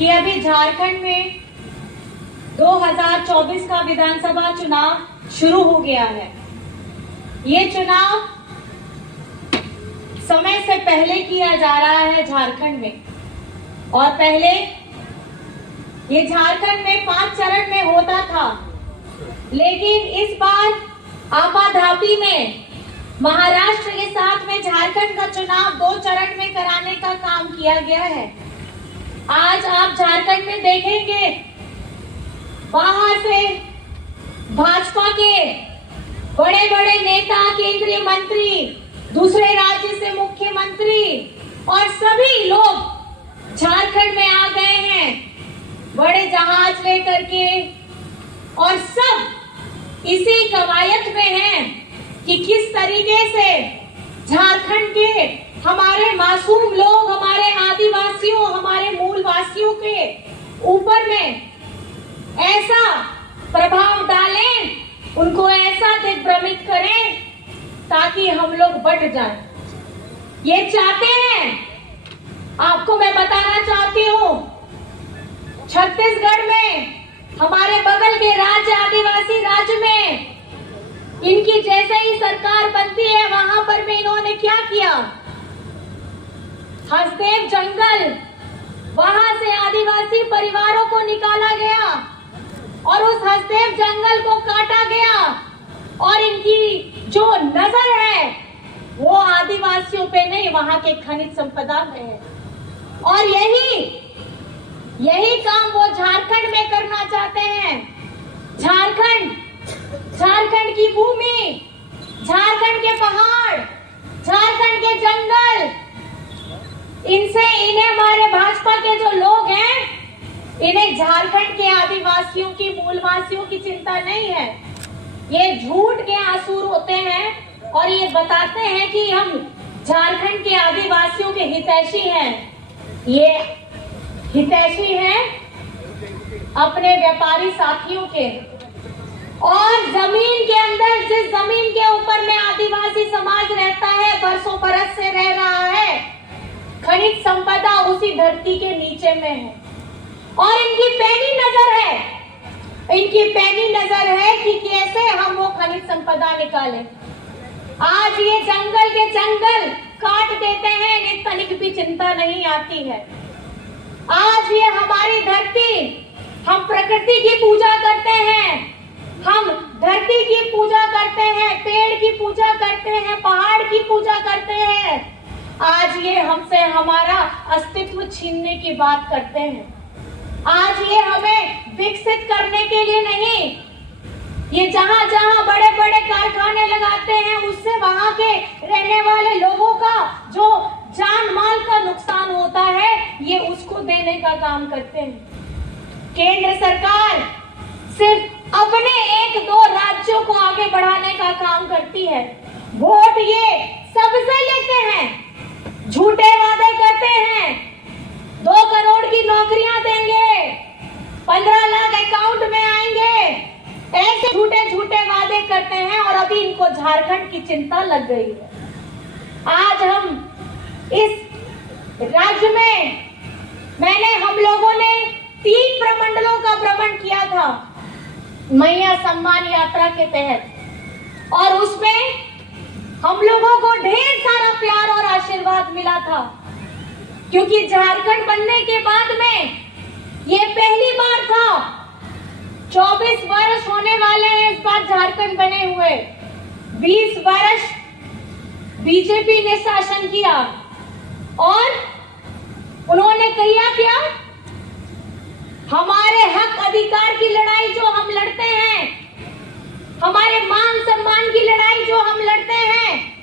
कि अभी झारखंड में 2024 का विधानसभा चुनाव शुरू हो गया है। ये चुनाव समय से पहले किया जा रहा है झारखंड में, और पहले ये झारखंड में 5 चरण में होता था, लेकिन इस बार आपाधापी में महाराष्ट्र के साथ में झारखंड का चुनाव 2 चरण में कराने का काम किया गया है। आज आप झारखंड में देखेंगे बाहर से भाजपा के बड़े बड़े नेता, केंद्रीय मंत्री, दूसरे राज्य से मुख्यमंत्री और सभी लोग झारखंड में आ गए हैं बड़े जहाज लेकर के, और सब इसी कवायद में हैं कि किस तरीके से झारखंड के हमारे मासूम लोग, हमारे आदिवासियों, हमारे मूलवासियों के ऊपर में ऐसा प्रभाव डालें, उनको ऐसा दिग्भ्रमित करें ताकि हम लोग बढ़ जाएं। ये चाहते हैं। आपको मैं बताना चाहती हूँ, छत्तीसगढ़ में हमारे बगल के राज्य, आदिवासी राज्य में इनकी जैसे ही सरकार बनती है, वहां पर में इन्होंने क्या किया, हसदेव जंगल, वहां से आदिवासी परिवारों को निकाला गया और उस हसदेव जंगल को काटा गया, और इनकी जो नजर है वो आदिवासियों पे नहीं, वहां के खनिज संपदा में है। और यही काम वो झारखंड में करना चाहते हैं। झारखंड की भूमि, झारखंड के पहाड़, झारखंड के जंगल, इन्हें हमारे भाजपा के जो लोग हैं, इन्हें झारखंड के आदिवासियों की, मूलवासियों की चिंता नहीं है। ये झूठ के आसूर होते हैं और ये बताते हैं कि हम झारखंड के आदिवासियों के हितैषी हैं। ये हितैषी हैं अपने व्यापारी साथियों के, और जमीन के अंदर, जिस जमीन के ऊपर में आदिवासी समाज रहता है, बरसों बरस से रह रहा है, खनिज संपदा उसी धरती के नीचे में है। और इनकी पैनी नजर है कि कैसे हम वो खनिज संपदा निकालें। आज ये जंगल के जंगल काट देते हैं, इन्हें तनिक भी चिंता नहीं आती है। आज ये हमारी धरती, हम प्रकृति की पूजा करते हैं, हम धरती की पूजा करते हैं, पेड़ की पूजा करते हैं, पहाड़ की पूजा करते हैं। आज ये हमसे हमारा अस्तित्व छीनने की बात करते हैं। आज ये हमें विकसित करने के लिए नहीं, ये जहां जहां बड़े बड़े कारखाने लगाते हैं, उससे वहां के रहने वाले लोगों का जो जान माल का नुकसान होता है, ये उसको देने का काम करते हैं। केंद्र सरकार सिर्फ अपने 1-2 राज्यों को आगे बढ़ाने का काम करती है। वोट ये सबसे लेते हैं, झूठे वादे करते हैं, 2 करोड़ की नौकरियां देंगे, 15 लाख अकाउंट में आएंगे, ऐसे झूठे वादे करते हैं। और अभी इनको झारखंड की चिंता लग गई है। आज हम इस राज्य में हम लोगों ने 3 प्रमंडलों का भ्रमण किया था मैया सम्मान यात्रा के तहत, और उसमें हम लोगों को ढेर सारा प्यार और आशीर्वाद मिला था, क्योंकि झारखंड बनने के बाद में ये पहली बार था। 24 वर्ष होने वाले हैं इस बार झारखंड बने हुए। 20 वर्ष बीजेपी ने शासन किया और उन्होंने क्या हमारे हक अधिकार की लड़ाई जो हम लड़ते हैं, हमारे मान सम्मान की लड़ाई जो हम लड़ते हैं,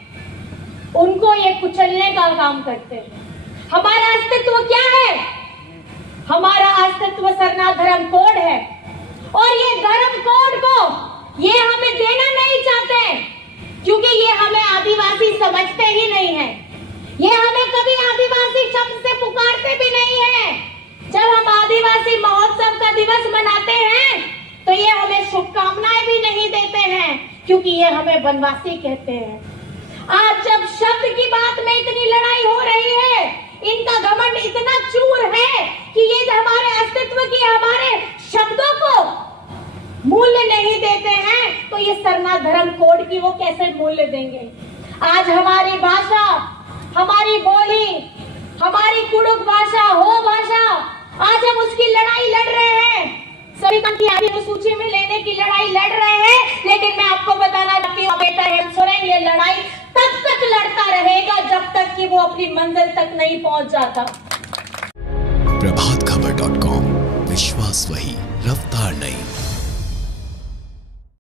उनको ये कुचलने का काम करते हैं। हमारा अस्तित्व क्या है? हमारा अस्तित्व सरना धर्म कोड है, और ये धर्म कोड को ये हमें देना नहीं चाहते, क्योंकि ये हमें आदिवासी समझते ही नहीं है। ये हमें कभी आदिवासी शब्द से पुकारते भी नहीं है। जब हम आदिवासी महोत्सव का दिवस मनाते हैं तो ये हमें शुभकामनाएं भी नहीं देते हैं, क्योंकि ये हमें वनवासी कहते हैं। आज जब शब्द की बात में इतनी लड़ाई हो रही है, इनका घमंड इतना चूर है कि ये हमारे कि हमारे शब्दों को मूल्य नहीं देते हैं, तो ये सरना धर्म कोड की वो कैसे मूल्य देंगे। आज हमारी भाषा, हमारी बोली, हमारी कुड़ुक भाषा, हो भाषा, आज हम उसकी लड़ाई लड़ रहे हैं, संविधान की अनुसूची में लेने की लड़ाई लड़ रहे हैं। लेकिन मैं आपको बताना चाहती हूँ बेटा हेमंत सोरेन, ये लड़ाई तब तक लड़ता रहेगा जब तक कि वो अपनी मंजिल तक नहीं पहुंच जाता। प्रभातखबर.com, विश्वास वही, रफ्तार नहीं।